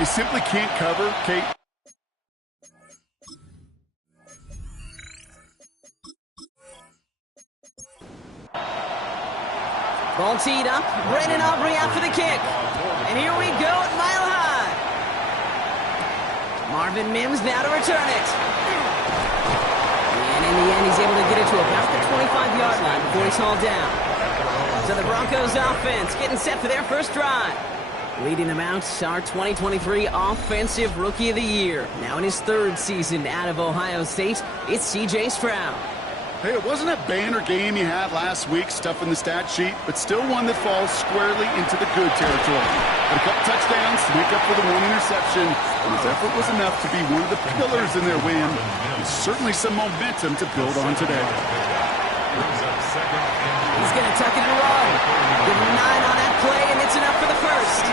you simply can't cover, Kate. Ball teed up. Brandon Aubrey out for the kick. And here we go at Mile High. Marvin Mims now to return it. And in the end, he's able to get it to about the 25-yard line before he's hauled down. So the Broncos offense getting set for their first drive. Leading them out, our 2023 Offensive Rookie of the Year. Now in his third season out of Ohio State, it's C.J. Stroud. Hey, it wasn't a banner game he had last week, stuff in the stat sheet, but still one that falls squarely into the good territory. Had a couple touchdowns to make up for the one interception, and his effort was enough to be one of the pillars in their win. There's certainly some momentum to build on today. He's going to tuck it and run. Give him 9 on that play, and it's enough for the first.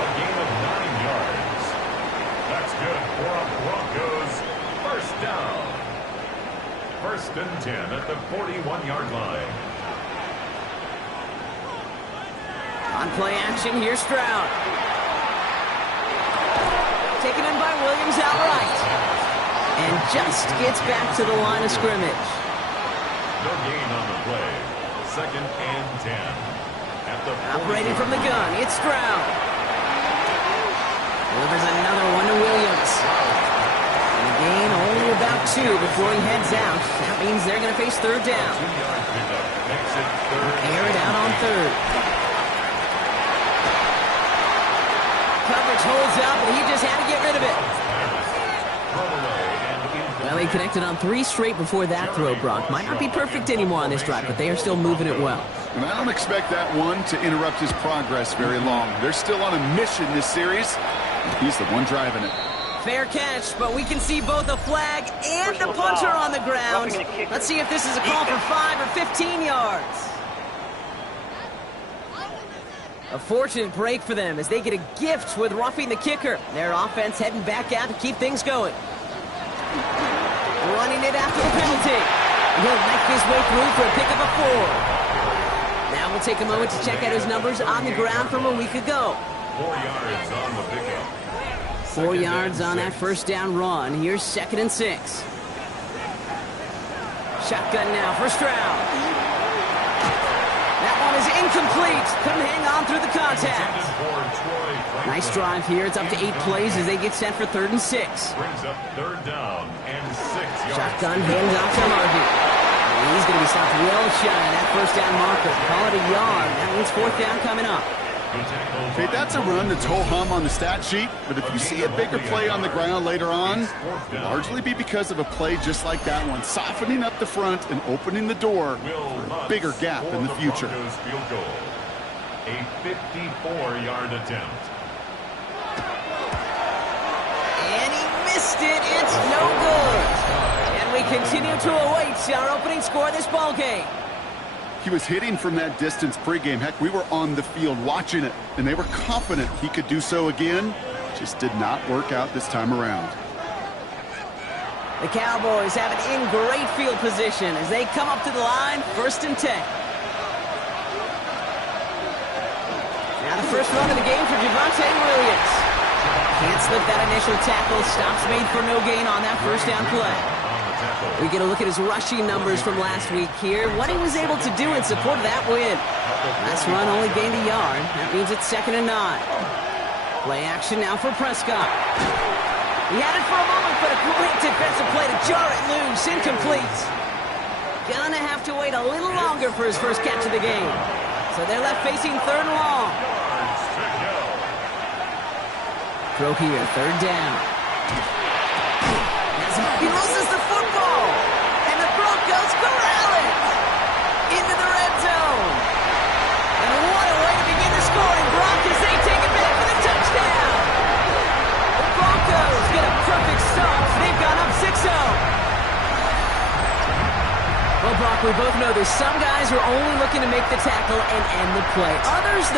A gain of 9 yards. That's good for a Broncos. First down. 1st and 10 at the 41-yard line. On play action, here's Stroud. Taken in by Williams outright. And just gets back to the line of scrimmage. No gain on the play. 2nd and 10. At the operating from the gun, it's Stroud. Delivers another one to Williams. And a gain only about 2 before he heads out. That means they're going to face third down. Air it out on third. Coverage holds up, and he just had to get rid of it. Well, he connected on 3 straight before that throw, Brock. Might not be perfect anymore on this drive, but they are still moving it well. And I don't expect that one to interrupt his progress very long. They're still on a mission this series. He's the one driving it. Fair catch, but we can see both a flag and the punter on the ground. Let's see if this is a call for 5 or 15 yards. A fortunate break for them as they get a gift with roughing the kicker. Their offense heading back out to keep things going. Running it after the penalty. He'll make his way through for a pickup of 4. Now we'll take a moment to check out his numbers on the ground from a week ago. 4 yards on the pickup. 4 yards on that first down run. Here's 2nd and 6. Shotgun now for Stroud. That one is incomplete. Couldn't hang on through the contact. Nice drive here. It's up to 8 plays as they get set for 3rd and 6. Brings up 3rd down and 6 yards. Shotgun hands off to Harvey. He's going to be stopped well shy of that first down marker. Call it a yard. That means 4th down coming up. Okay, that's a run that's ho-hum on the stat sheet, but if you see a bigger play on the ground later on, it'll largely be because of a play just like that one, softening up the front and opening the door for a bigger gap in the future. A 54-yard attempt. And he missed it. It's no good. And we continue to await our opening score of this ball game. He was hitting from that distance pregame. Heck, we were on the field watching it, and they were confident he could do so again. Just did not work out this time around. The Cowboys have it in great field position as they come up to the line, 1st and 10. Now the first run of the game for Javonte Williams. Can't slip that initial tackle. Stops made for no gain on that first down play. We get a look at his rushing numbers from last week here. What he was able to do in support of that win. Last run only gained a yard. That means it's 2nd and 9. Play action now for Prescott. He had it for a moment, but a great defensive play to jar it loose. Incomplete. Gonna have to wait a little longer for his first catch of the game. So they're left facing 3rd and long. Throw here, 3rd down. He loses the football, and the Broncos corral it into the red zone. And what a way to begin the scoring, Brock, as they take it back for the touchdown. The Broncos get a perfect start. They've gone up 6-0. Well, Brock, we both know there's some guys who are only looking to make the tackle and end the play. Others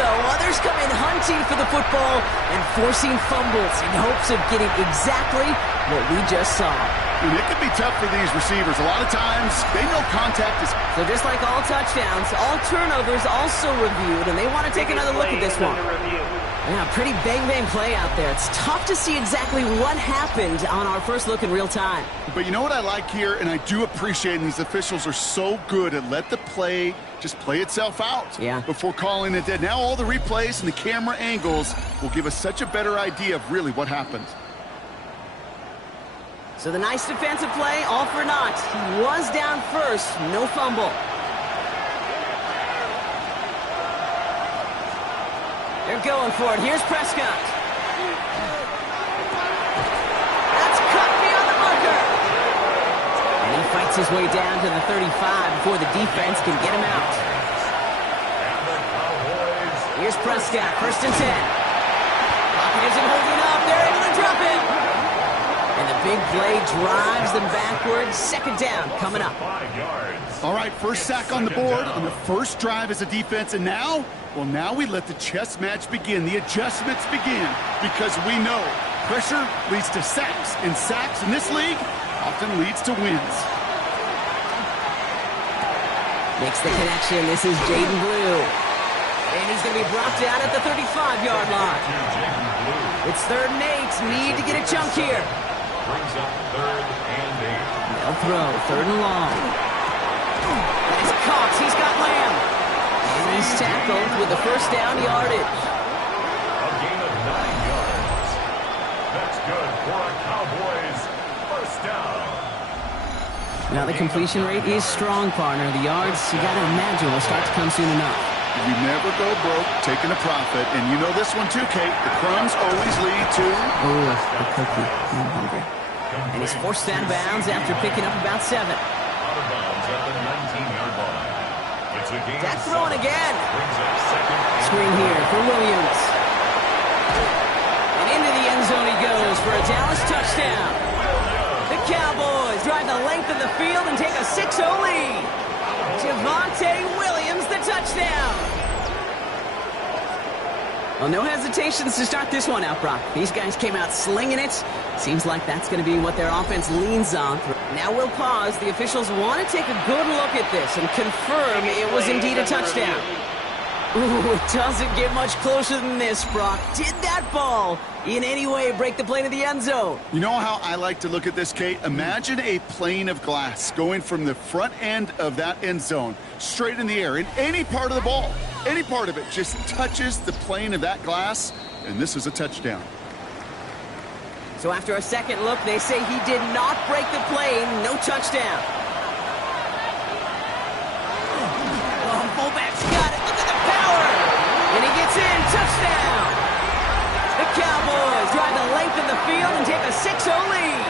come in hunting for the football and forcing fumbles in hopes of getting exactly what we just saw. And it can be tough for these receivers. A lot of times, they know contact is... So just like all touchdowns, all turnovers also reviewed, and they want to take another look at this one. Yeah, pretty bang-bang play out there. It's tough to see exactly what happened on our first look in real time. But you know what I like here, and I do appreciate, and these officials are so good at let the play just play itself out before calling it dead. Now all the replays and the camera angles will give us such a better idea of really what happened. So the nice defensive play, all for naught. He was down first, no fumble. They're going for it. Here's Prescott. That's cut beyond the marker. And he fights his way down to the 35 before the defense can get him out. Here's Prescott, 1st and 10. Pocket isn't holding up. They're able to drop him. And the big play drives them backwards. 2nd down coming up. All right, first sack on the board on the first drive as a defense, and now, well, now we let the chess match begin. The adjustments begin because we know pressure leads to sacks, and sacks in this league often leads to wins. Makes the connection. This is Jaden Blue. And he's going to be brought down at the 35-yard line. It's 3rd and 8. Need to get a chunk here. Brings up 3rd and 8. They'll throw. 3rd and long. That is Cox. He's got Lamb. And he's tackled with the 1st down yardage. A gain of 9 yards. That's good for a Cowboys 1st down. Now the completion rate is strong, partner. The yards, you got to imagine, will start to come soon enough. You never go broke taking a profit, and you know this one too, Kate. The crumbs always lead to... Oh, the cookie. I'm hungry. And he's forced out of bounds after picking up about 7. Out of bounds at the 19-yard line. It's a gain. That's throwing again. Brings up 2nd. Screen here for Williams. And into the end zone he goes for a Dallas touchdown. The Cowboys drive the length of the field and take a 6-0 lead. Javonte Williams, the touchdown. Well, no hesitations to start this one out, Brock. These guys came out slinging it. Seems like that's going to be what their offense leans on. Now we'll pause. The officials want to take a good look at this and confirm it was indeed a touchdown. Ooh, it doesn't get much closer than this, Brock. Did that ball in any way break the plane of the end zone? You know how I like to look at this, Kate? Imagine a plane of glass going from the front end of that end zone straight in the air. And any part of the ball, any part of it just touches the plane of that glass, and this is a touchdown. So after a second look, they say he did not break the plane. No touchdown. Oh, fullback's got it. Look at the power. And he gets in. Touchdown. The Cowboys drive the length of the field and take a 6-0 lead.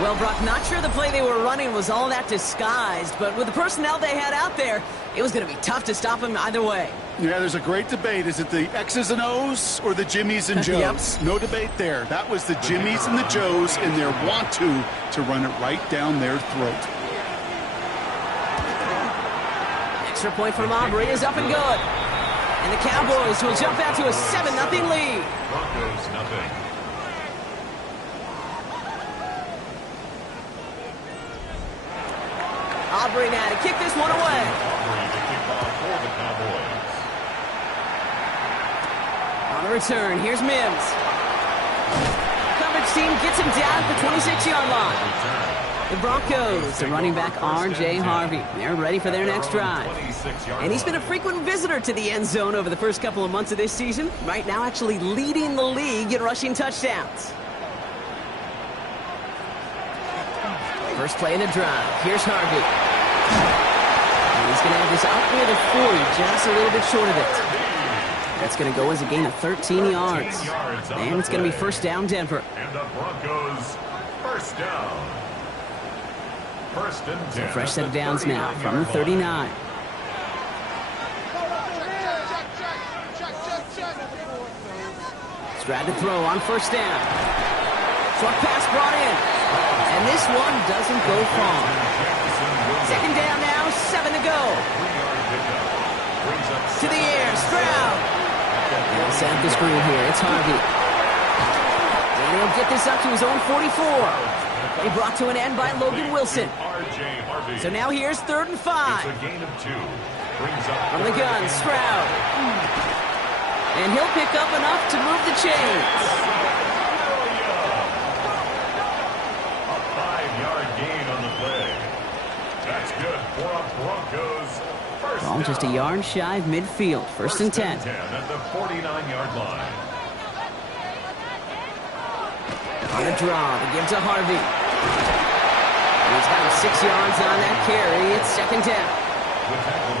Well, Brock, not sure the play they were running was all that disguised, but with the personnel they had out there, it was going to be tough to stop him either way. Yeah, there's a great debate. Is it the X's and O's or the Jimmies and Joes? Yep. No debate there. That was the Jimmies and the Joes in their want to run it right down their throat. Extra point from Aubrey is up and good. And the Cowboys will jump out to a 7-0 lead. Broncos nothing. Aubrey now to kick this one away. Aubrey to kick off for the Cowboys. On the return, here's Mims. Coverage team gets him down at the 26-yard line. The Broncos, the running back R.J. Harvey. They're ready for their next drive. And he's been a frequent visitor to the end zone over the first couple of months of this season. Right now actually leading the league in rushing touchdowns. First play in the drive. Here's Harvey. And he's going to have this out near the 40, just a little bit short of it. That's going to go as a gain of 13 yards. And it's going to be first down, Denver. And the Broncos first down. First and 10. So fresh set of downs now from the 39. Strad to throw on first down. Short pass brought in. And this one doesn't go far. Second down now, 7 to go. To the air, Stroud. And he'll set up the screen here. It's Harvey. And he'll get this up to his own 44. They brought to an end by Logan Wilson. So now here's 3rd and 5. It's a gain of 2. Brings up From the gun, Stroud. And he'll pick up enough to move the chains. A 5-yard gain on the play. That's good for a Broncos. First Ball just a down. yard shy of midfield. First and 10. At the 49-yard line. On a draw, they give to Harvey. He's got him 6 yards on that carry. It's second down.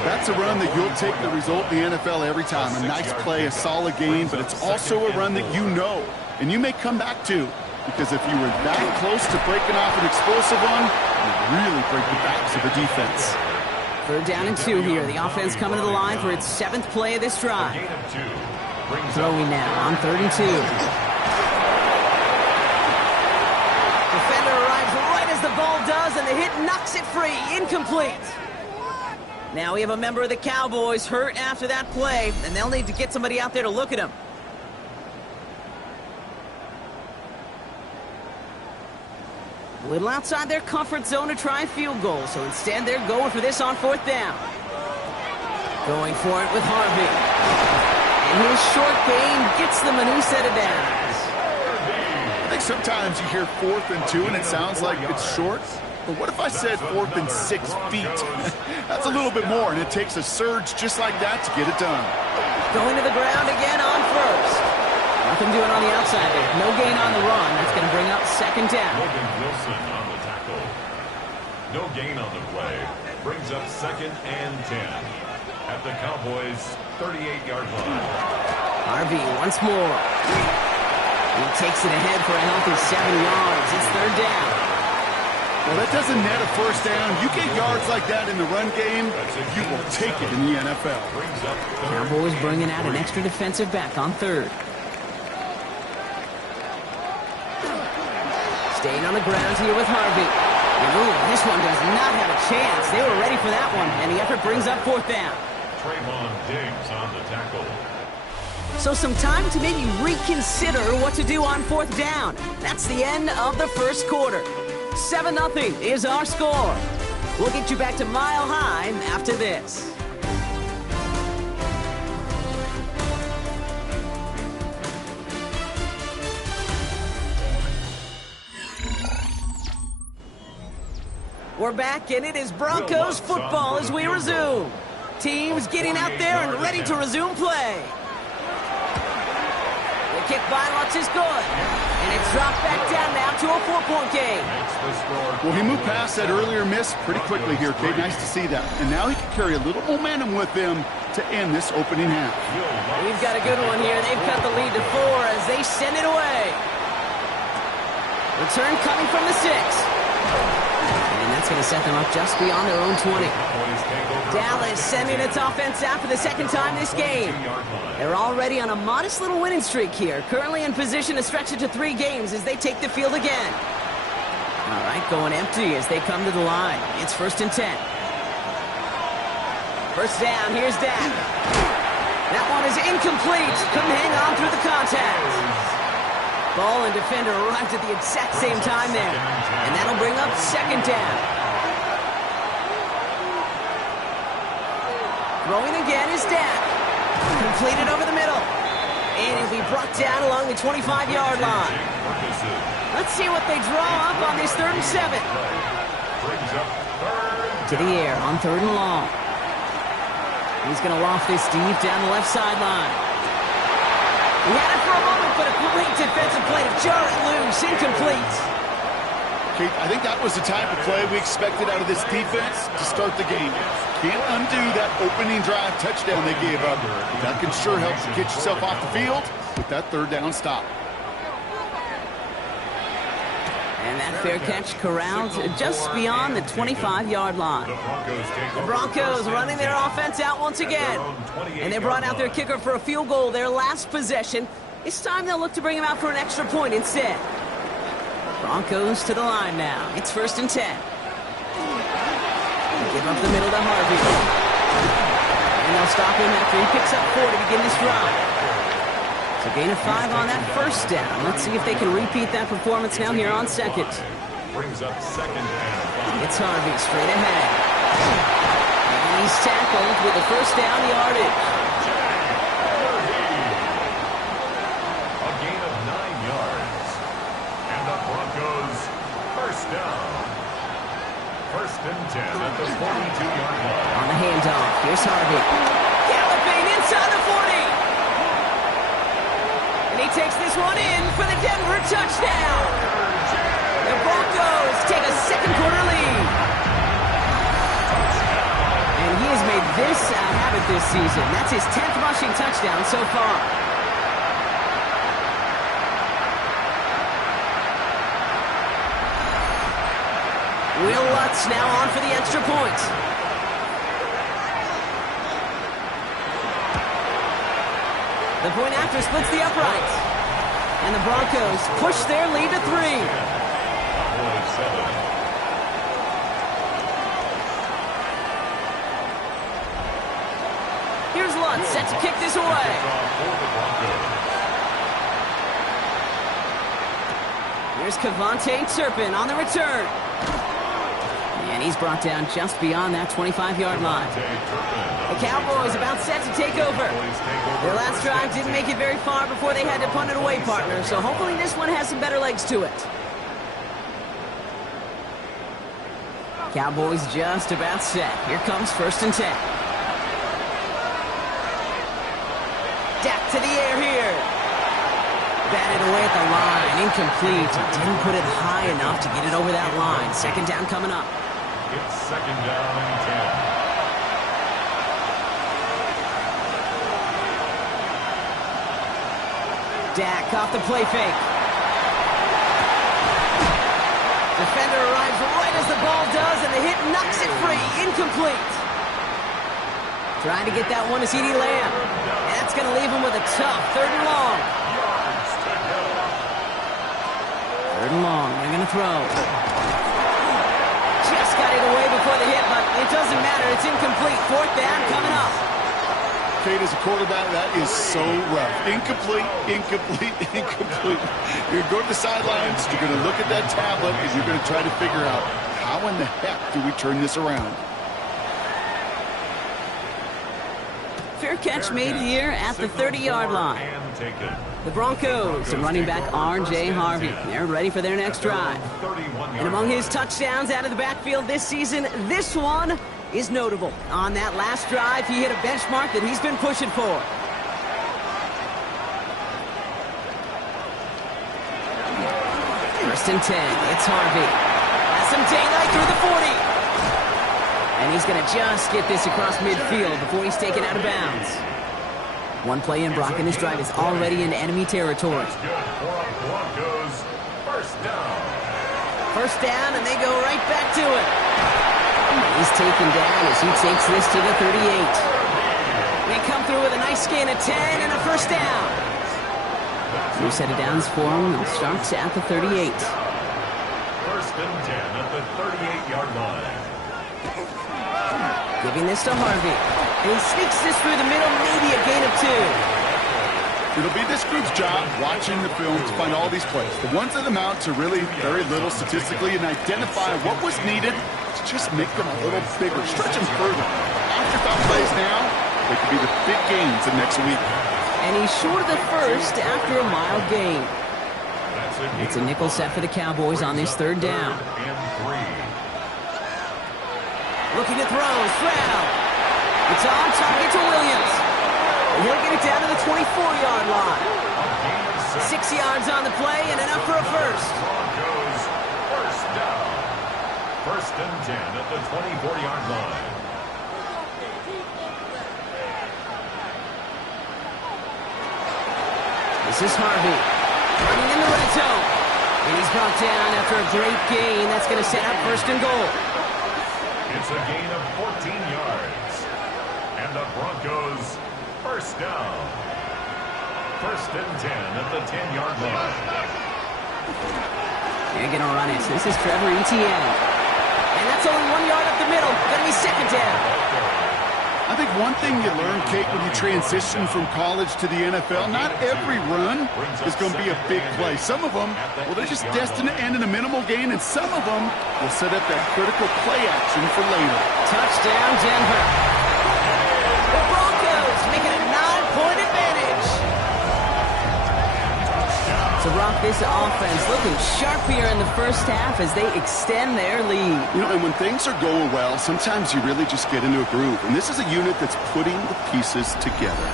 That's a run that you'll take the result in the NFL every time. A nice play, a solid game, but it's also a run that you know and you may come back to, because if you were that close to breaking off an explosive one, you'd really break the backs of the defense. Third down and 2 here. The offense coming to the line for its 7th play of this drive. Gain of 2. Throwing now on 3rd and 2. Defender arrives right as the ball does, and the hit knocks it free. Incomplete. Now we have a member of the Cowboys hurt after that play, and they'll need to get somebody out there to look at him. A little outside their comfort zone to try a field goal, so instead they're going for this on 4th down. Going for it with Harvey. And his short game gets them a new set of downs. I think sometimes you hear 4th and 2 and it sounds like it's short. But what if I said 4th and 6 feet? That's a little bit more, and it takes a surge just like that to get it done. Going to the ground again on 1st. Nothing doing on the outside there. No gain on the run. That's going to bring up 2nd down. Logan Wilson on the tackle. No gain on the play. Brings up 2nd and 10 at the Cowboys' 38-yard line. Harvey once more. He takes it ahead for a healthy 7 yards. It's 3rd down. Well, that doesn't net a first down. You get yards like that in the run game, you will take it in the NFL. Cowboys bringing out an extra defensive back on 3rd. Staying on the ground here with Harvey. And ooh, this one does not have a chance. They were ready for that one, and the effort brings up 4th down. Trayvon Diggs on the tackle. So some time to maybe reconsider what to do on 4th down. That's the end of the first quarter. 7-0 is our score. We'll get you back to Mile High after this. We're back, and it is Broncos football as we resume. Teams getting out there and ready to resume play. The kick by Lutz is good. And it's dropped back down now to a 4-point game. Well, he moved past that earlier miss pretty quickly here, Kate. Nice to see that. And now he can carry a little momentum with him to end this opening half. We've got a good one here. They've cut the lead to 4 as they send it away. Return coming from the 6. And that's going to set them up just beyond their own 20. Dallas sending its offense out for the 2nd time this game. They're already on a modest little winning streak here. Currently in position to stretch it to 3 games as they take the field again. All right, going empty as they come to the line. It's 1st and 10. First down, here's Dak. That one is incomplete. Couldn't hang on through the contact. Ball and defender arrived at the exact same time there. And that'll bring up 2nd down. Throwing again is Dak. Completed over the middle. And he'll be brought down along the 25-yard line. Let's see what they draw up on this 3rd and 7. To the air on 3rd and long. He's going to loft this deep down the left sideline. He had it for a moment, but a great defensive play to jar it loose. Incomplete. Kate, I think that was the type of play we expected out of this defense to start the game. Can't undo that opening drive touchdown they gave up. That can sure help you get yourself off the field with that 3rd down stop. And that fair catch corralled just beyond the 25-yard line. The Broncos running their offense out once again. And they brought out their kicker for a field goal their last possession. This time they'll look to bring him out for an extra point instead. Broncos to the line now. It's 1st and 10. Give up the middle to Harvey. And they'll stop him after he picks up 4 to begin this drive. So gain of 5 on that 1st down. Let's see if they can repeat that performance now here on 2nd. Brings up 2nd and 5. It's Harvey straight ahead. And he's tackled with the 1st down yardage. this one in for the Denver touchdown. The Broncos take a second quarter lead. And he has made this a habit this season. That's his 10th rushing touchdown so far. Will Lutz now on for the extra point. The point after splits the uprights. And the Broncos push their lead to 3. Here's Lutz set to kick this away. Here's Cavante Turpin on the return. And he's brought down just beyond that 25-yard line. The Cowboys about set to take over. Their last drive didn't make it very far before they had to punt it away, partner. So hopefully this one has some better legs to it. Cowboys just about set. Here comes 1st and 10. Dak to the air here. Batted away at the line. Incomplete. Didn't put it high enough to get it over that line. 2nd down coming up. It's 2nd down and 10. Dak off the play fake. Defender arrives right as the ball does, and the hit knocks it free. Incomplete. Trying to get that one to CeeDee Lamb. That's going to leave him with a tough 3rd and long. 3rd and long. They're going to throw. Just got it away before the hit, but it doesn't matter. It's incomplete. 4th down coming up. Kate, as a quarterback, that is so rough. Incomplete, incomplete, incomplete. You're going to go to the sidelines, you're going to look at that tablet, and you're going to try to figure out, how in the heck do we turn this around? Fair catch made here at the 30-yard line. The Broncos and running back R.J. Harvey. They're ready for their next drive. And among his touchdowns out of the backfield this season, this one is notable. On that last drive, he hit a benchmark that he's been pushing for. First and 10. It's Harvey. Has some daylight through the 40. And he's going to just get this across midfield before he's taken out of bounds. One play in, Brock, and this drive is already in enemy territory. First down, and they go right back to it. He's taken down as he takes this to the 38. They come through with a nice gain of 10 and a first down. New set of downs for him. They'll start at the 38. First and 10 at the 38-yard line. Giving this to Harvey. And he sneaks this through the middle, maybe a gain of 2. It'll be this group's job watching the film to find all these plays. The ones that amount to really very little statistically and identify what was needed to just make them a little bigger, stretch them further. Afterthought plays now, they could be the big gains of next week. And he's short of the first after a mild gain. It's a nickel set for the Cowboys on this 3rd down. Looking to throw, Stroud. It's on target to Williams. And he'll get it down to the 24-yard line. 6 yards on the play and enough for a first. First down. First and 10 at the 24-yard line. This is Harvey. Running in the red zone. And he's brought down after a great gain. That's going to set up 1st and goal. It's a gain of 14 yards. And the Broncos, first down. First and 10 at the 10-yard line. They're going to run it. This is Trevor Etienne. And that's only 1 yard up the middle. Going to be 2nd down. I think one thing you learn, Kate, when you transition from college to the NFL, not every run is going to be a big play. Some of them, well, they're just destined to end in a minimal gain, and some of them will set up that critical play action for later. Touchdown, Denver. The Broncos making a 9-point advantage. So, Brock, this offense looking sharp here in the first half as they extend their lead. You know, and when things are going well, sometimes you really just get into a groove. And this is a unit that's putting the pieces together.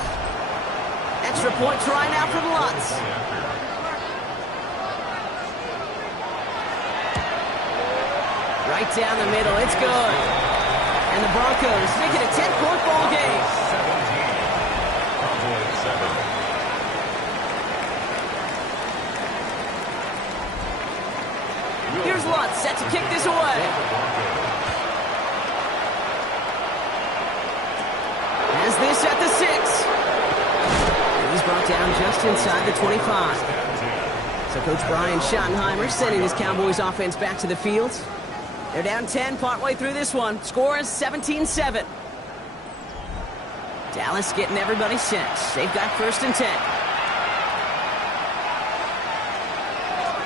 That's Extra point try now from Lutz. Right down the middle, it's good. And the Broncos make it a 10-point ball game. 17. Cowboys 7. Here's Lutz, set to kick this away. Has this at the 6. He's brought down just inside the 25. So Coach Brian Schottenheimer sending his Cowboys offense back to the field. They're down 10 partway through this one. Score is 17-7. Dallas getting everybody set. They've got 1st and 10.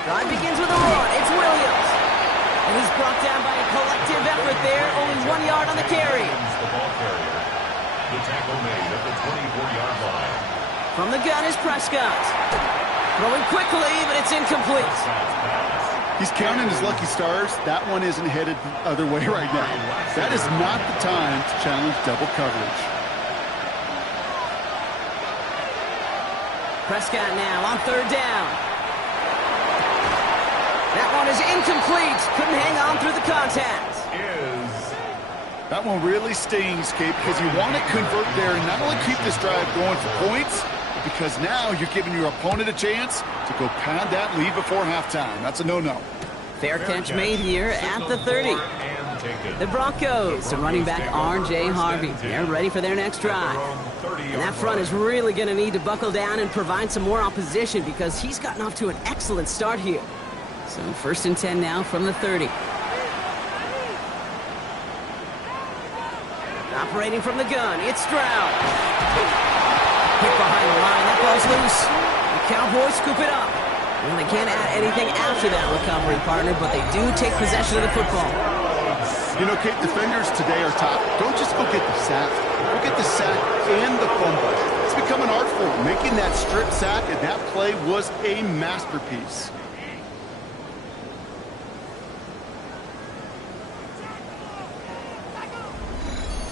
Drive begins with a run. It's Williams. And he's brought down by a collective effort there. Only 1 yard on the carry. The ball carrier. The tackle made at the 24-yard line. From the gun is Prescott. Throwing quickly, but it's incomplete. He's counting his lucky stars. That one isn't headed the other way right now. That is not the time to challenge double coverage. Prescott now on 3rd down. That one is incomplete. Couldn't hang on through the contact. That one really stings, Kate, because you want to convert there and not only keep this drive going for points, but because now you're giving your opponent a chance to go pad that lead before halftime. That's a no-no. Fair catch made here at the 30. The Broncos, the running back R.J. Harvey. They're ready for their next drive. And that front is really going to need to buckle down and provide some more opposition because he's gotten off to an excellent start here. So 1st and 10 now from the 30. Operating from the gun, it's Stroud. Hit behind the line, that ball's loose. The Cowboys scoop it up. Well, they can't add anything after that recovery, partner, but they do take possession of the football. You know, Kate, defenders today are top. Don't just go get the sack. Go get the sack and the fumble. It's become an art form, making that strip sack, and that play was a masterpiece.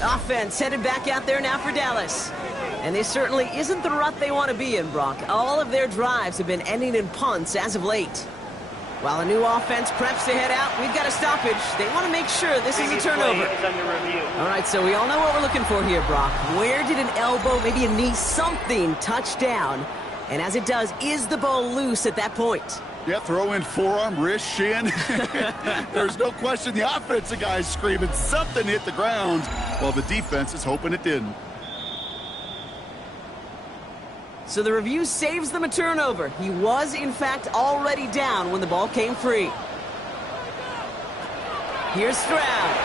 Offense headed back out there now for Dallas. And this certainly isn't the rut they want to be in, Brock. All of their drives have been ending in punts as of late. While a new offense preps to head out, we've got a stoppage. They want to make sure this is a turnover. All right, so we all know what we're looking for here, Brock. Where did an elbow, maybe a knee, something touch down? And as it does, is the ball loose at that point? Yeah, throw in forearm, wrist, shin. There's no question the offensive guy's screaming something hit the ground while the defense is hoping it didn't. So the review saves them a turnover. He was, in fact, already down when the ball came free. Here's Stroud.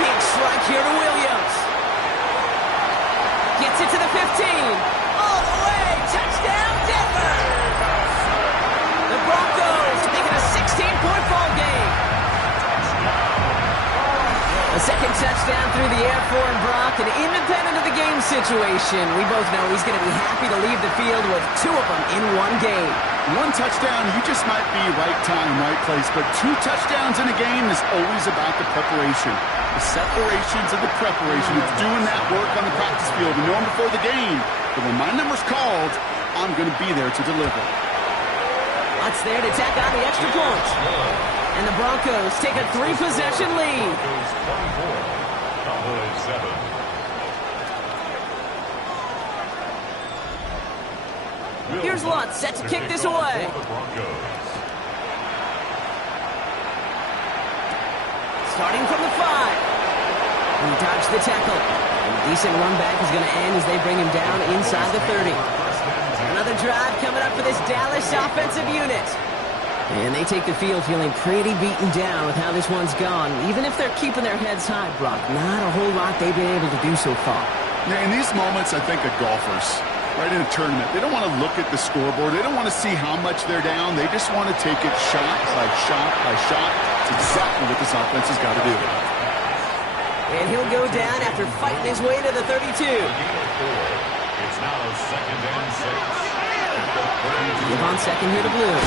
Big strike here to Williams. Gets it to the 15. All the way. Touchdown, Denver. The Broncos make it a 16-point ball game. A second touchdown through the air for Brock, and independent of the game situation, we both know he's going to be happy to leave the field with 2 of them in one game. 1 touchdown, you just might be right time, right place, but 2 touchdowns in a game is always about the preparation. The separations of the preparation. It's doing that work on the practice field and knowing before the game that when my number's called, I'm going to be there to deliver. That's there to tack on the extra point. And the Broncos take a 3-possession lead. Cowboys 7. Here's Lutz set to kick this away. Starting from the 5. He dodged the tackle. And a decent run back is going to end as they bring him down inside the 30. Another drive coming up for this Dallas offensive unit. And they take the field feeling pretty beaten down with how this one's gone. Even if they're keeping their heads high, Brock, not a whole lot they've been able to do so far. Yeah, in these moments, I think of golfers, right, in a tournament. They don't want to look at the scoreboard. They don't want to see how much they're down. They just want to take it shot by shot by shot. It's exactly what this offense has got to do. And he'll go down after fighting his way to the 32. It's now 2nd and 6. Give on second here to Blue.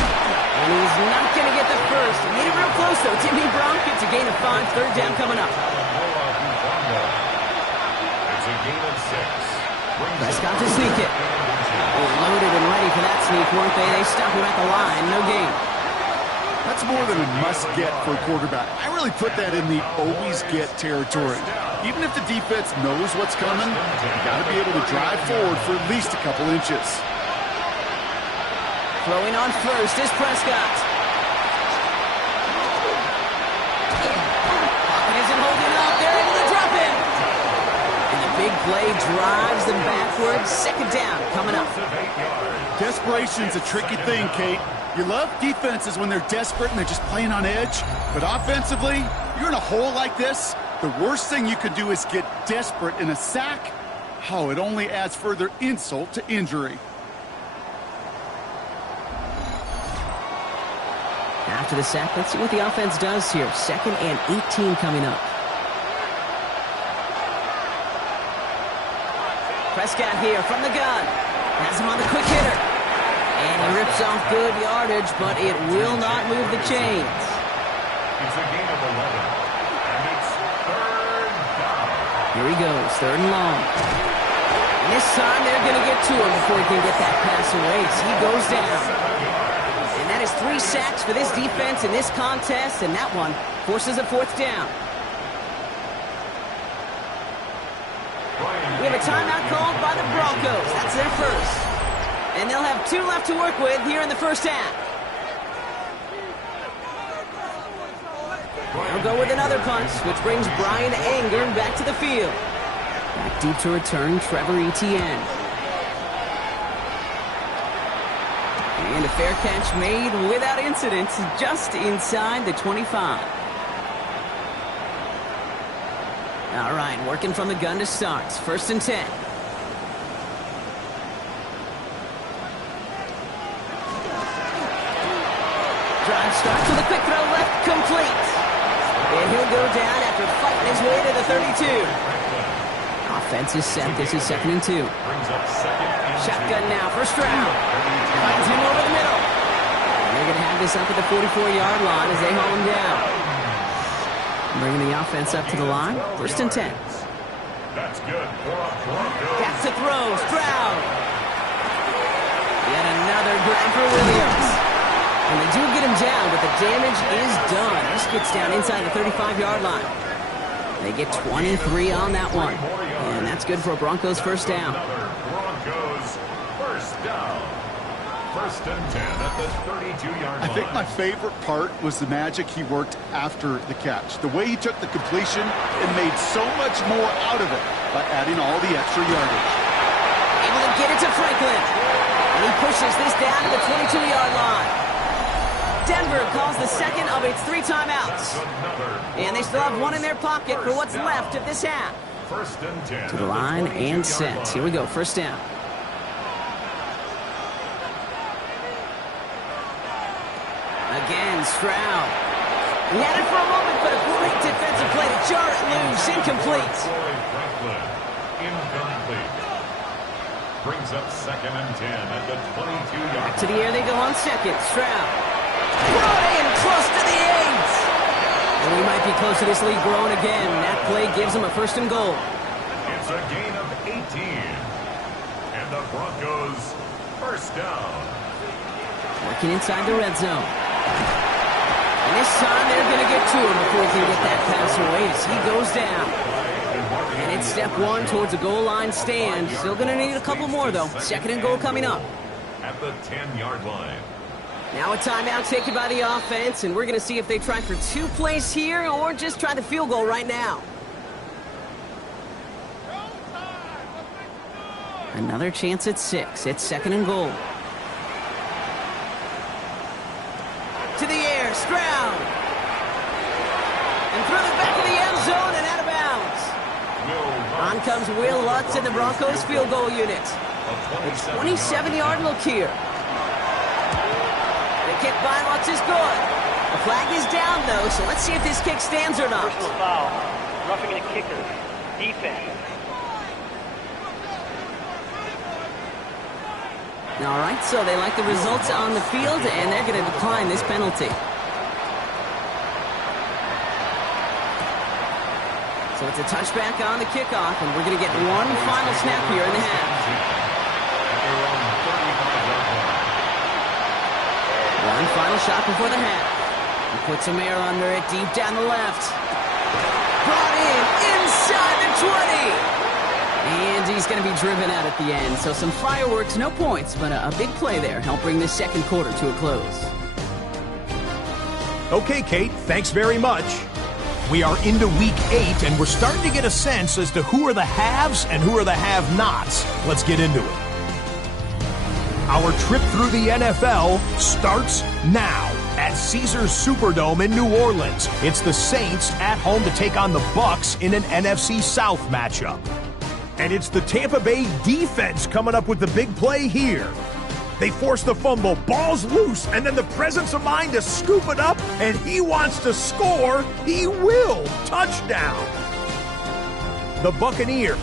And he's not going to get the first. He made it real close, though. Timmy Brown gets a gain of 5. 3rd down coming up. It's a gain of 6. Prescott to sneak it. Loaded and ready for that sneak, weren't they? They stop him at the line. No gain. That's more than a must-get for a quarterback. I really put that in the always-get territory. Even if the defense knows what's coming, you got to be able to drive forward for at least a couple inches. Throwing on first is Prescott. Pocket isn't holding up. They're able to drop it. And the big play drives them backwards. Second down coming up. Desperation's a tricky thing, Kate. You love defenses when they're desperate and they're just playing on edge. But offensively, you're in a hole like this, the worst thing you could do is get desperate in a sack. Oh, it only adds further insult to injury. After the sack, let's see what the offense does here. 2nd and 18 coming up. Prescott here from the gun. Has him on the quick hitter. And he rips off good yardage, but it will not move the chains. It's a gain of 11, and it's 3rd down. Here he goes, 3rd and long. And this time they're going to get to him before he can get that pass away. So he goes down. And that is 3 sacks for this defense in this contest, and that one forces a 4th down. We have a timeout called by the Broncos. That's their first. And they'll have 2 left to work with here in the first half. They'll go with another punt, which brings Brian Anger back to the field. Back deep to return, Trevor Etienne. And a fair catch made without incident, just inside the 25. All right, working from the gun to start. 1st and 10. Drive starts with a quick throw left, complete. And he'll go down after fighting his way to the 32. Offense is set. This is 2nd and 2. Shotgun now for Stroud. Finds him over the middle. And they're going to have this up at the 44-yard line as they haul him down. Bringing the offense up to the line. 1st and 10. That's good. Back to throw. Stroud. Yet another grab for Williams. And they do get him down, but the damage is done. This gets down inside the 35-yard line. They get 23 on that one. And that's good for a Broncos 1st down. Broncos 1st down. 1st and 10 at the 32-yard line. I think my favorite part was the magic he worked after the catch. The way he took the completion and made so much more out of it by adding all the extra yardage. Able to get it to Franklin. And he pushes this down to the 22-yard line. Denver calls the 2nd of its 3 timeouts. And they still have 1 in their pocket for what's left of this half. 1st and 10. To the line and set. Here we go, 1st down. Again, Stroud. He had it for a moment, but a great defensive play to jar it loose. Incomplete. Incomplete. Brings up 2nd and 10 at the 22-yard line. To the air they go on 2nd. Stroud. Brought in close to the 8. And we might be close to this lead growing again. That play gives them a 1st and goal. It's a gain of 18. And the Broncos 1st down. Working inside the red zone. And this time they're going to get to him before he can get that pass away as he goes down. And it's step 1 towards a goal line stand. Still going to need a couple more, though. 2nd and goal coming up. At the 10-yard line. Now a timeout taken by the offense, and we're going to see if they try for 2 plays here or just try the field goal right now. Another chance at 6. It's 2nd and goal. To the air, Stroud. And through the back of the end zone and out of bounds. On comes Will Lutz and the Broncos field goal unit. A 27-yard look here. The kick by Lutz is good. The flag is down, though, so let's see if this kick stands or not. Personal foul. Roughing the kicker. Defense. All right, so they like the results on the field, and they're going to decline this penalty. So a It's a touchback on the kickoff, and we're going to get one final snap here in the half. One final shot before the half. He puts some air under it, deep down the left. Brought in, inside the 20. And he's going to be driven out at the end. So some fireworks, no points, but a big play there. Help bring this second quarter to a close. Okay, Kate, thanks very much. We are into week 8, and we're starting to get a sense as to who are the haves and who are the have-nots. Let's get into it. Our trip through the NFL starts now at Caesars Superdome in New Orleans. It's the Saints at home to take on the Bucs in an NFC South matchup. And it's the Tampa Bay defense coming up with the big play here. They force the fumble, ball's loose, and then the presence of mind to scoop it up, and he wants to score. He will. Touchdown. The Buccaneer.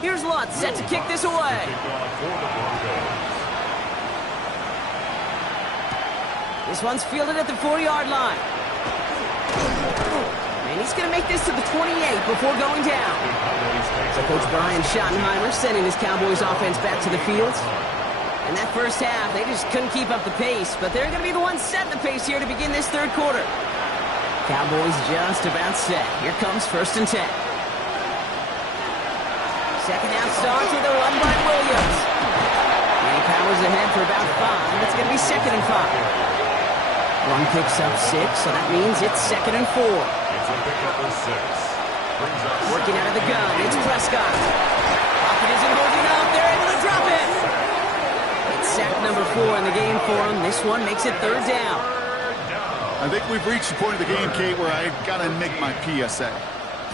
Here's Lutz, set to kick this away. This one's fielded at the 40-yard line. And he's going to make this to the 28 before going down. So Coach Brian Schottenheimer sending his Cowboys offense back to the field. In that first half, they just couldn't keep up the pace, but they're going to be the ones setting the pace here to begin this third quarter. Cowboys just about set. Here comes 1st and 10. Second half starts with a run by Williams. And he powers ahead for about 5. It's going to be 2nd and 5. Run picks up 6, so that means it's 2nd and 4. It's a pickup of 6. Working out of the gun, it's Prescott. Pocket isn't holding up, they're able to drop it. It's sack number 4 in the game for him. This one makes it 3rd down. I think we've reached the point of the game, Kate, where I got to make my PSA.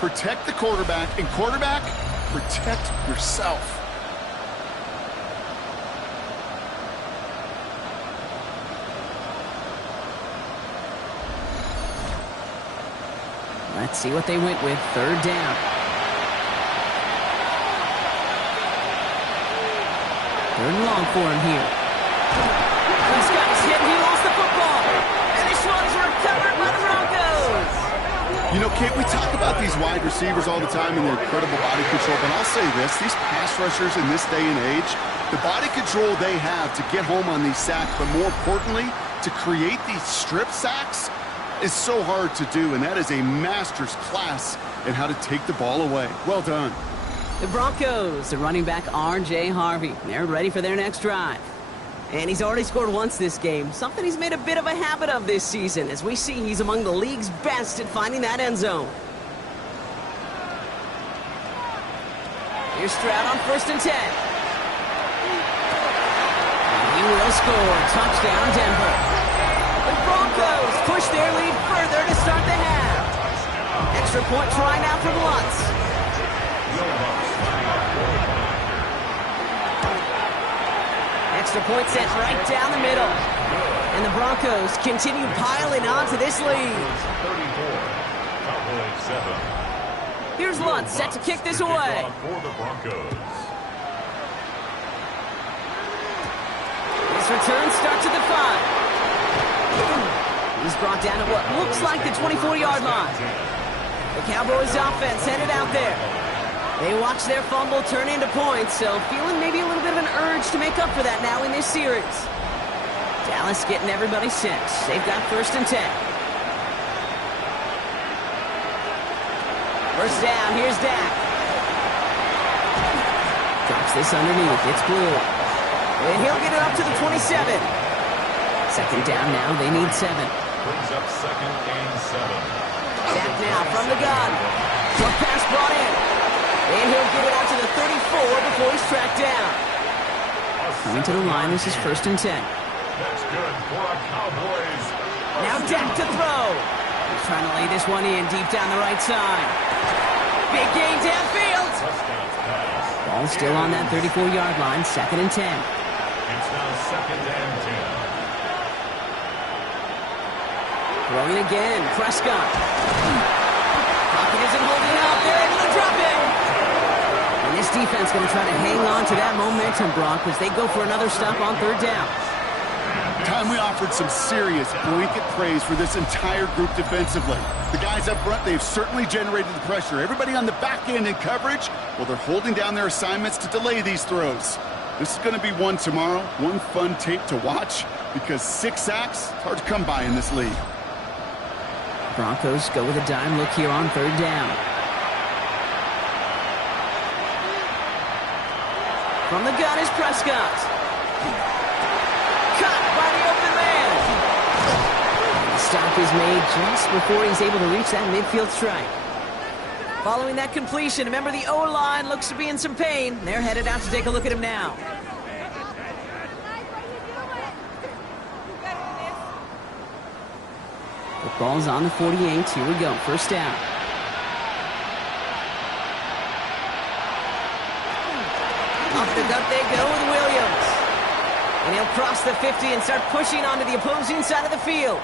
Protect the quarterback, and quarterback, protect yourself. Let's see what they went with. 3rd down. 3rd and long for him here. Prescott is hit. He lost the football. And this one's recovered by the Broncos. You know, Kate, we talk about these wide receivers all the time and their incredible body control, but I'll say this, these pass rushers in this day and age, the body control they have to get home on these sacks, but more importantly, to create these strip sacks is so hard to do, and that is a master's class in how to take the ball away. Well done. The Broncos, the running back R.J. Harvey. They're ready for their next drive. And he's already scored once this game, something he's made a bit of a habit of this season. As we see, he's among the league's best at finding that end zone. Here's Stroud on 1st and 10. And he will score. Touchdown, Denver. The Broncos push their lead further to start the half. Extra point try now from Lutz. Extra point set right down the middle. And the Broncos continue piling on to this lead. 34, Cowboys 7. Here's Lutz set to kick this away. For the Broncos. This return starts at the 5. He's brought down at what looks like the 24-yard line. The Cowboys offense headed out there. They watch their fumble turn into points, so feeling maybe a little bit of an urge to make up for that now in this series. Dallas getting everybody set. They've got 1st and 10. 1st down, here's Dak. Drops this underneath, it's Blue. And he'll get it up to the 27. 2nd down now, they need 7. Brings up 2nd and 7. Dak now from the gun. Short pass brought in. And he'll get it out to the 34 before he's tracked down. Coming to the line, this is 1st and 10. That's good for a Cowboys. Now Dak to throw. He's trying to lay this one in deep down the right side. Big gain downfield. Ball still on that 34-yard line, 2nd and 10. It's now 2nd and 10. Throwing again, Prescott. defense going to try to hang on to that momentum, Brock, as they go for another stop on third down. Time we offered some serious blanket praise for this entire group defensively. The guys up front, they've certainly generated the pressure. Everybody on the back end in coverage, well, they're holding down their assignments to delay these throws. This is going to be one tomorrow, one fun tape to watch, because 6 sacks, it's hard to come by in this league. Broncos go with a dime look here on third down. From the gun is Prescott. Caught by the open man. The stop is made just before he's able to reach that midfield strike. Following that completion, remember the O-line looks to be in some pain. They're headed out to take a look at him now. The ball's on the 48. Here we go. First down. Off the gut they go with Williams. And he'll cross the 50 and start pushing onto the opposing side of the field.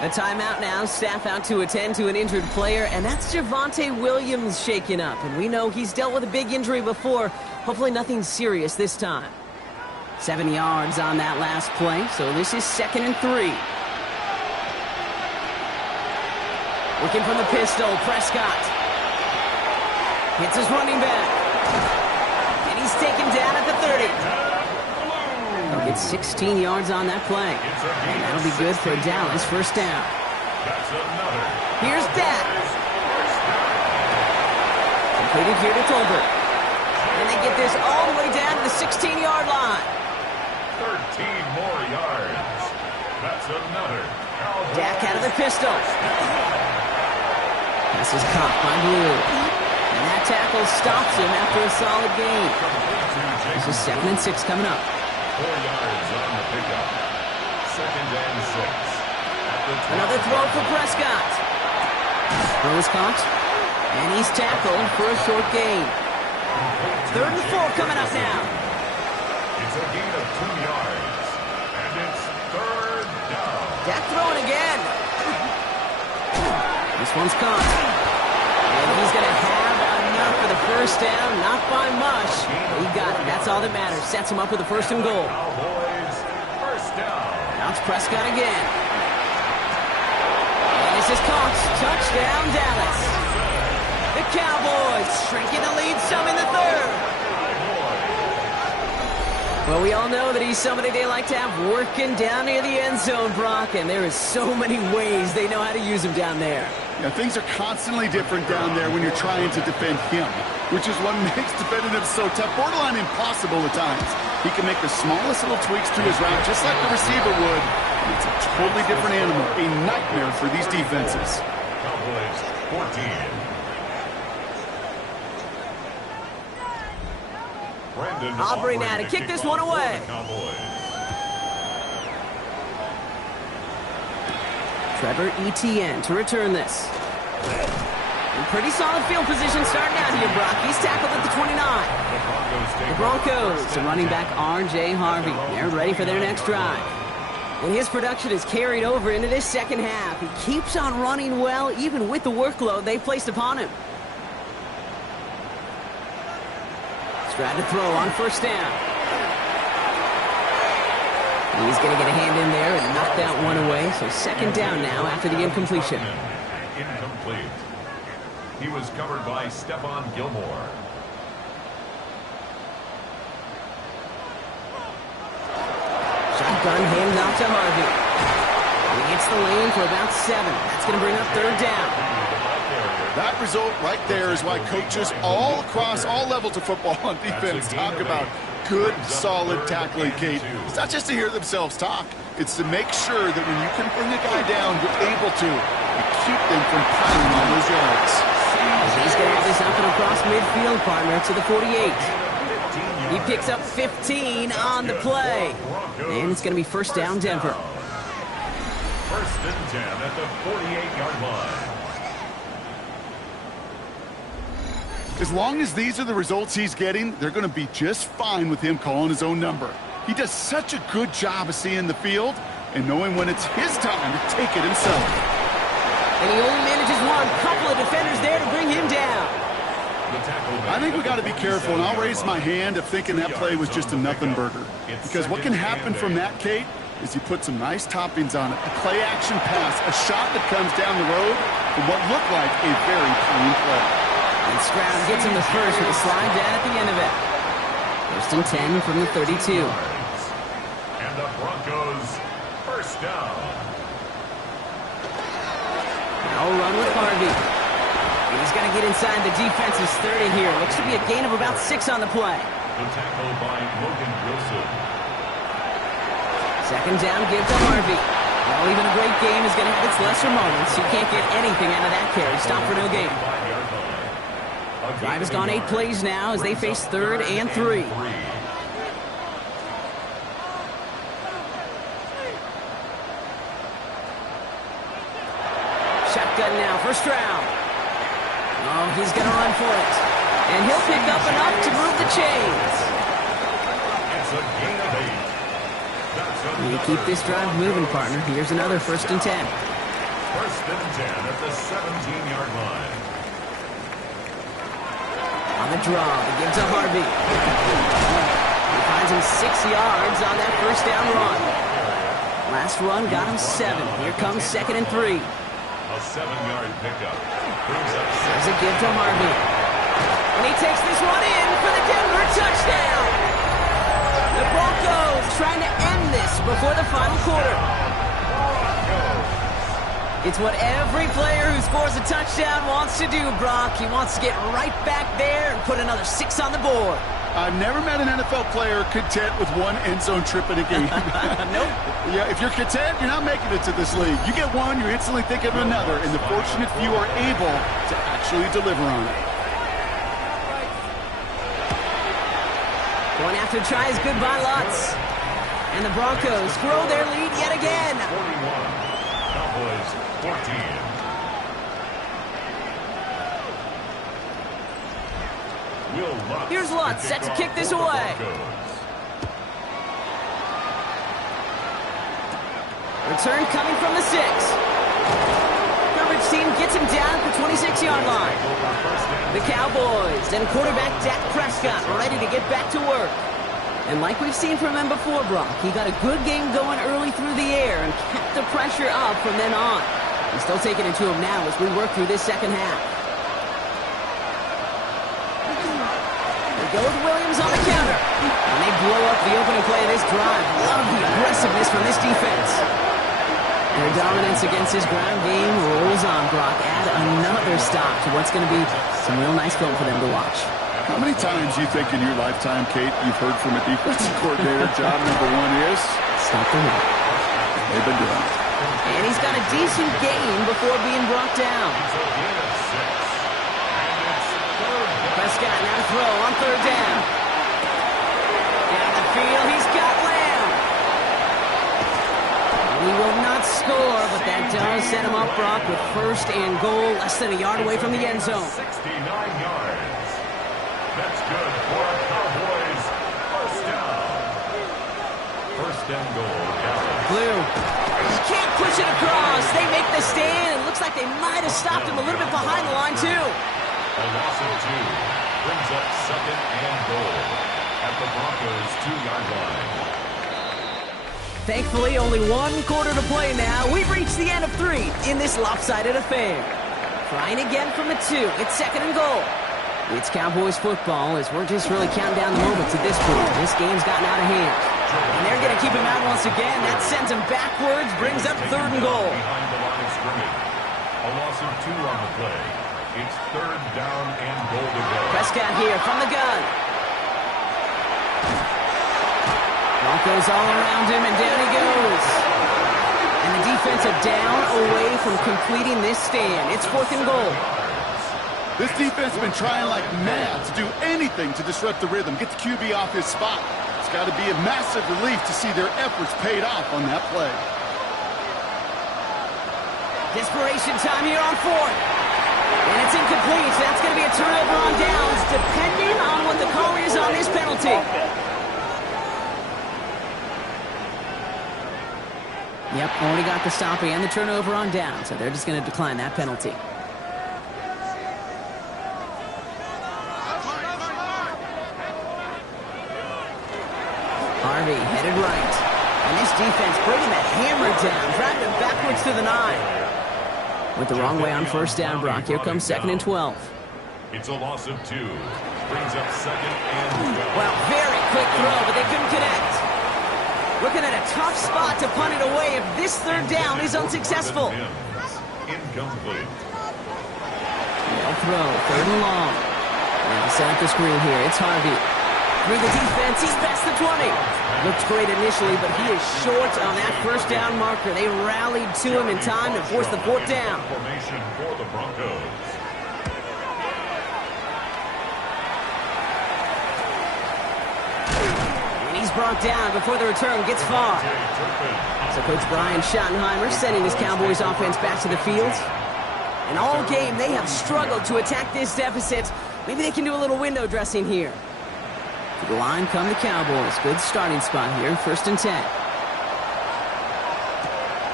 A timeout now. Staff out to attend to an injured player, and that's Javonte Williams shaken up. And we know he's dealt with a big injury before. Hopefully nothing serious this time. 7 yards on that last play, so this is 2nd and 3. Working from the pistol, Prescott. Hits his running back. And he's taken down at the 30. He'll get 16 yards on that play. And that'll be good for Dallas. First down. Here's Dak. Completed here to Tolbert. And they get this all the way down to the 16-yard line. 13 more yards. That's another. Dak out of the pistol. This is caught by Blue. And that tackle stops him after a solid gain. This is 2nd and 6 coming up. 4 yards on the pickup. 2nd and 6. Another throw for Prescott. Throw is caught. And he's tackled for a short gain. 3rd and 4 coming up now. It's a gain of 2 yards. And it's 3rd down. Dak throwing again. This one's caught. And he's going to have enough for the first down. Not by much. He got it. That's all that matters. Sets him up with a 1st and goal. Cowboys, first down. Now it's Prescott again. And this is caught. Touchdown, Dallas. The Cowboys shrinking the lead some in the 3rd. Well, we all know that he's somebody they like to have working down near the end zone, Brock, and there is so many ways they know how to use him down there. Yeah, things are constantly different down there when you're trying to defend him, which is what makes defending him so tough, borderline impossible at times. He can make the smallest little tweaks to his route, just like the receiver would. And it's a totally different animal, a nightmare for these defenses. Cowboys, 14. Aubrey now to kick this one away. Trevor Etienne to return this. In pretty solid field position starting out here, Brock. He's tackled at the 29. The Broncos, and running back R.J. Harvey. They're ready for their next drive. And his production is carried over into this second half. He keeps on running well, even with the workload they placed upon him. Stride to throw on first down. He's going to get a hand in there and knock that one away. So 2nd down now after the incompletion. Incomplete. He was covered by Stephon Gilmore. Shotgun handoff to Harvey. He gets the lane for about 7. That's going to bring up 3rd down. That result right there is why coaches all across all levels of football on defense talk about good, solid tackling, Kate. It's not just to hear themselves talk. It's to make sure that when you can bring a guy down, you're able to keep them from piling on those yards. He's going to have this up and across midfield, partner, to the 48. He picks up 15 on the play. And it's going to be first down, Denver. 1st and 10 at the 48-yard line. As long as these are the results he's getting, they're going to be just fine with him calling his own number. He does such a good job of seeing the field and knowing when it's his time to take it himself. And he only manages one. Couple of defenders there to bring him down. I think we got to be careful, and I'll raise my hand if thinking that play was just a nothing burger. Because what can happen from that, Kate, is you put some nice toppings on it. A play-action pass, a shot that comes down the road from what looked like a very clean play. And Stroud gets him the first with a slide down at the end of it. First and 10 from the 32. And the Broncos first down. Now run with Harvey. And he's going to get inside the defense's 30 here. Looks to be a gain of about 6 on the play. The tackle by Logan Wilson. Second down, give to Harvey. Well, even a great game is going to have its lesser moments. You can't get anything out of that carry. Stop for no gain. Drive has gone 8 plays now as they face 3rd and 3. Shotgun now for Stroud. Oh, he's going to run for it. And he'll pick up enough to move the chains. It's a gain of 8. You keep this drive moving, partner. Here's another first and 10. First and 10 at the 17-yard line. On the draw, they give to Harvey. He finds him 6 yards on that first down run. Last run got him 7. Here comes 2nd and 3. A 7-yard pickup. There's a give to Harvey. And he takes this one in for the Denver touchdown. The Broncos trying to end this before the final quarter. It's what every player who scores a touchdown wants to do, Brock. He wants to get right back there and put another 6 on the board. I've never met an NFL player content with one end zone trip in a game. Nope. Yeah, if you're content, you're not making it to this league. You get one, you instantly think of another, and the fortunate few are able to actually deliver on it. Going after tries good by Lutz. And the Broncos grow their lead yet again. 41. Cowboys 14. Here's Lutz set to kick this away. Return coming from the 6. Coverage team gets him down at the 26-yard line. The Cowboys and quarterback Dak Prescott ready to get back to work. And like we've seen from him before, Brock, he got a good game going early through the air and kept the pressure up from then on. He's still taking it to him now as we work through this second half. They go with Williams on the counter. And they blow up the opening play of this drive. Love the aggressiveness from this defense. Their dominance against his ground game rolls on, Brock. Add another stop to what's going to be some real nice film for them to watch. How many times do you think in your lifetime, Kate, you've heard from a defensive coordinator, job number 1 is? Stop the run. They've been doing it. And he's got a decent gain before being brought down. Prescott now to throw on 3rd down. Down the field, he's got Lamb. He will not score, but that does set him up, Brock, with 1st and goal, less than a yard away from the end zone. 69 yards. That's good for Cowboys. First down. First and goal. Blue. He can't push it across. They make the stand. It looks like they might have stopped him a little bit behind the line, too. A loss of 2 brings up 2nd and goal at the Broncos' 2-yard line. Thankfully, only 1 quarter to play now. We've reached the end of 3 in this lopsided affair. Trying again from the 2. It's 2nd and goal. It's Cowboys football as we're just really counting down the moments at this point. This game's gotten out of hand. And they're going to keep him out once again. That sends him backwards, brings up 3rd and goal. Behind the line of scrimmage. A loss of 2 on the play. It's 3rd down and goal to go. Prescott here from the gun. Broncos all around him, and down he goes. And the defensive down away from completing this stand. It's 4th and goal. This defense has been trying like mad to do anything to disrupt the rhythm, get the QB off his spot. It's got to be a massive relief to see their efforts paid off on that play. Desperation time here on 4th. And it's incomplete. That's going to be a turnover on downs, depending on what the call is on this penalty. Yep, already got the stop and the turnover on down, so they're just going to decline that penalty. Harvey headed right. And this defense bringing that hammer down, driving it backwards to the 9. Went the wrong way on first down, Brock. Here comes 2nd and 12. It's a loss of 2. Brings up 2nd and 12. Well, very quick throw, but they couldn't connect. Looking at a tough spot to punt it away if this 3rd down is unsuccessful. Incomplete. No throw, 3rd and long. Now set up the screen here. It's Harvey. Through the defense, he's past the 20. Looked great initially, but he is short on that first down marker. They rallied to him in time to force the 4th down. Formation for the Broncos. And he's brought down before the return gets far. So Coach Brian Schottenheimer sending his Cowboys offense back to the field. And all game, they have struggled to attack this deficit. Maybe they can do a little window dressing here. To the line come the Cowboys. Good starting spot here, 1st and 10.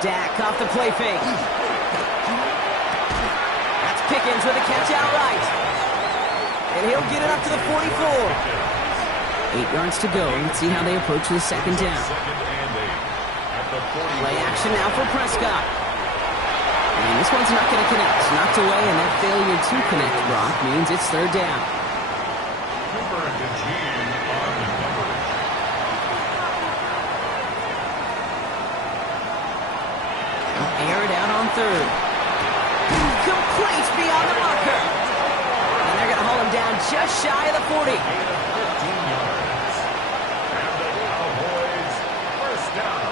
Dak off the play fake. That's Pickens with a catch outright. And he'll get it up to the 44. 8 yards to go. Let's see how they approach the 2nd down. Play action now for Prescott. And this one's not going to connect. Knocked away, and that failure to connect, Brock, means it's 3rd down. Cooper and Eugene on the coverage. Air it out on 3rd. Complete beyond the marker. And they're going to haul him down just shy of the 40. 13 yards. And the Cowboys, 1st down.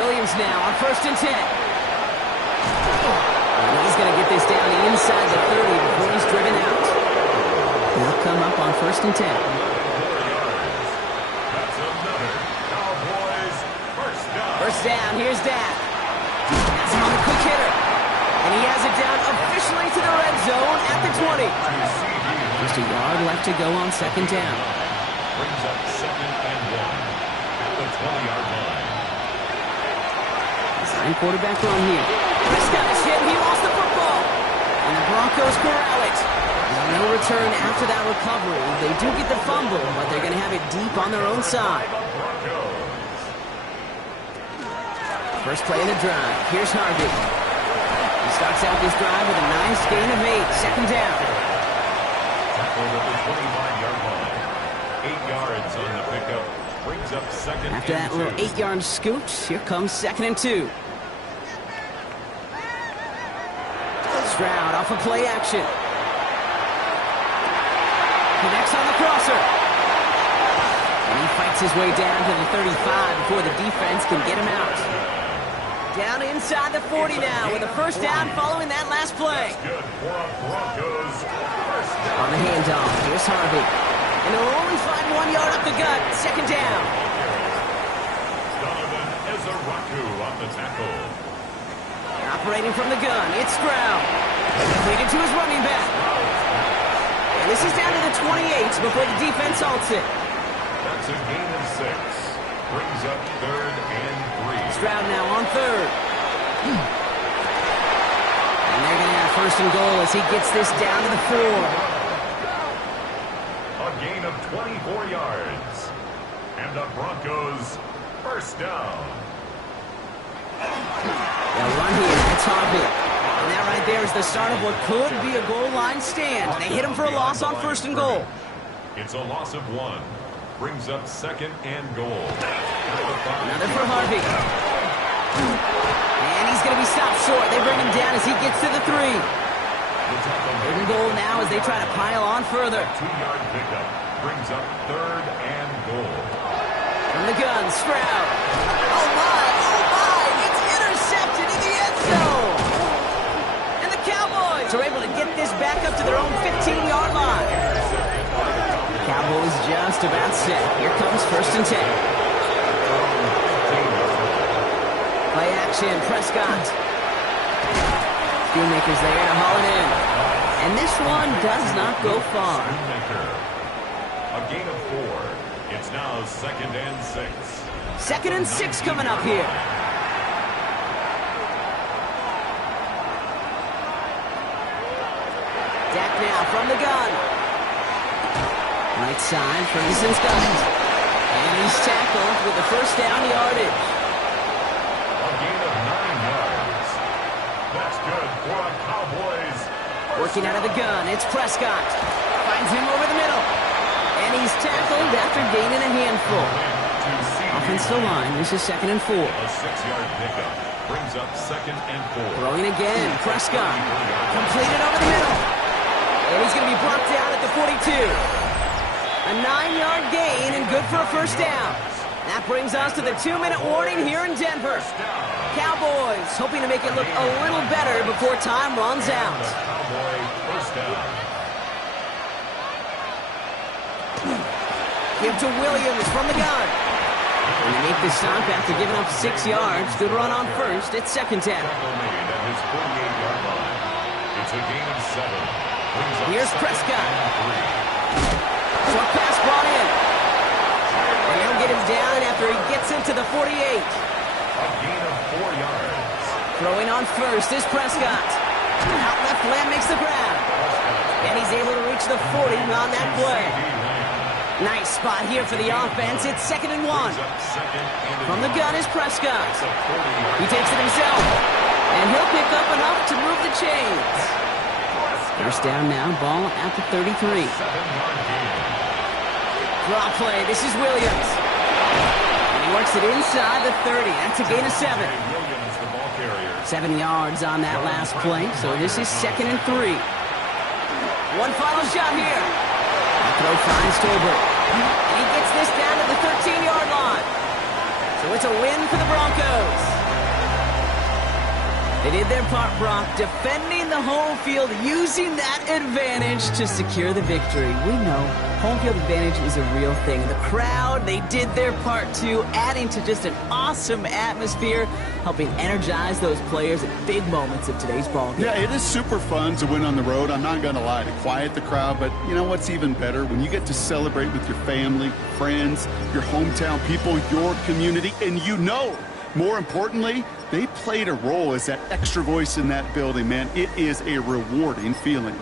Williams now on 1st and 10. And he's going to get this down inside the 30 before he's driven out. They'll come up on 1st and 10. 4 yards. That's another Cowboys, 1st down. 1st down, here's Dak. That's him on the quick hitter. And he has it down officially to the red zone at the 20. Just a yard left to go on 2nd down. Brings up 2nd and 1 at the 20-yard line. Design quarterback run here. Prescott is hit. He lost the football. And the Broncos corral it. No return after that recovery. They do get the fumble, but they're going to have it deep on their own side. First play of the drive. Here's Harvey. He starts out this drive with a nice gain of 8. 2nd down. Tackled at the 25-yard line. 8 yards on the pickup. Brings up 2nd After that and 2. little 8-yard scoot, here comes 2nd and 2. Stroud off of play action. Connects on the crosser. And he fights his way down to the 35 before the defense can get him out. Down inside the 40 now with a 1st down following that last play. Good for a Broncos, 1st down. On the handoff, here's Harvey. And he'll only find 1 yard up the gut. 2nd down. Donovan Ezaraku on the tackle. Operating from the gun, it's Stroud. Completed to his running back. And this is down to the 28 before the defense halts it. That's a gain of 6. Brings up 3rd and 3. Stroud now on 3rd. And they're going to have 1st and goal as he gets this down to the 4. A gain of 24 yards. And the Broncos, 1st down. They'll run here. It's Harvey. And that right there is the start of what could be a goal line stand. They hit him for a loss on 1st and goal. It's a loss of 1. Brings up 2nd and goal. Another for Harvey. And he's going to be stopped short. They bring him down as he gets to the 3. 3rd and goal now as they try to pile on further. 2-yard pickup. Brings up 3rd and goal. From the gun, Stroud. Oh my, it's intercepted in the end zone. And the Cowboys are able to get this back up to their own 15-yard line. Cowboys just about set. Here comes 1st and 10. Play action, Prescott. Shoemaker's there to haul it in. And this one does not go far. A gain of 4. It's now 2nd and 6. 2nd and 6 coming up here. Dak now from the gun. Right side, Ferguson's got it. And he's tackled with the first down yardage. A gain of 9 yards. That's good for a Cowboys. Working out of the gun, it's Prescott. Finds him over the middle. And he's tackled after gaining a handful. Offensive line, this is 2nd and 4. A 6-yard pickup brings up 2nd and 4. Throwing again, Prescott. Completed over the middle. And he's going to be brought down at the 42. A 9-yard gain and good for a first down. That brings us to the 2-minute warning here in Denver. Cowboys hoping to make it look a little better before time runs out. Cowboy first down. Give to Williams from the gun. And they make the stop after giving up 6 yards. Good run on first. It's 2nd down. Tackle made at his 48-yard line. It's a gain of 7. Brings up Here's 2nd Prescott. and 3. Short pass brought in. And they'll get him down after he gets into the 48. A gain of 4 yards. Throwing on first is Prescott. Out left, Lamb makes the grab. And he's able to reach the 40 on that play. Nice spot here for the offense. It's 2nd and 1. From the gun is Prescott. He takes it himself. And he'll pick up enough to move the chains. First down now, ball at the 33. 7-yard gain. Draw play, this is Williams. And he works it inside the 30. That's a gain of 7. Williams, the ball carrier. 7 yards on that last play, so this is 2nd and 3. One final shot here. The throw finds Tolbert. And he gets this down to the 13-yard line. So it's a win for the Broncos. They did their part, Brock, defending the home field, using that advantage to secure the victory. We know home field advantage is a real thing. The crowd, they did their part too, adding to just an awesome atmosphere, helping energize those players at big moments of today's ball game. Yeah, it is super fun to win on the road. I'm not going to lie, to quiet the crowd. But you know what's even better? When you get to celebrate with your family, friends, your hometown people, your community, and you know, more importantly, they played a role as that extra voice in that building, man. It is a rewarding feeling.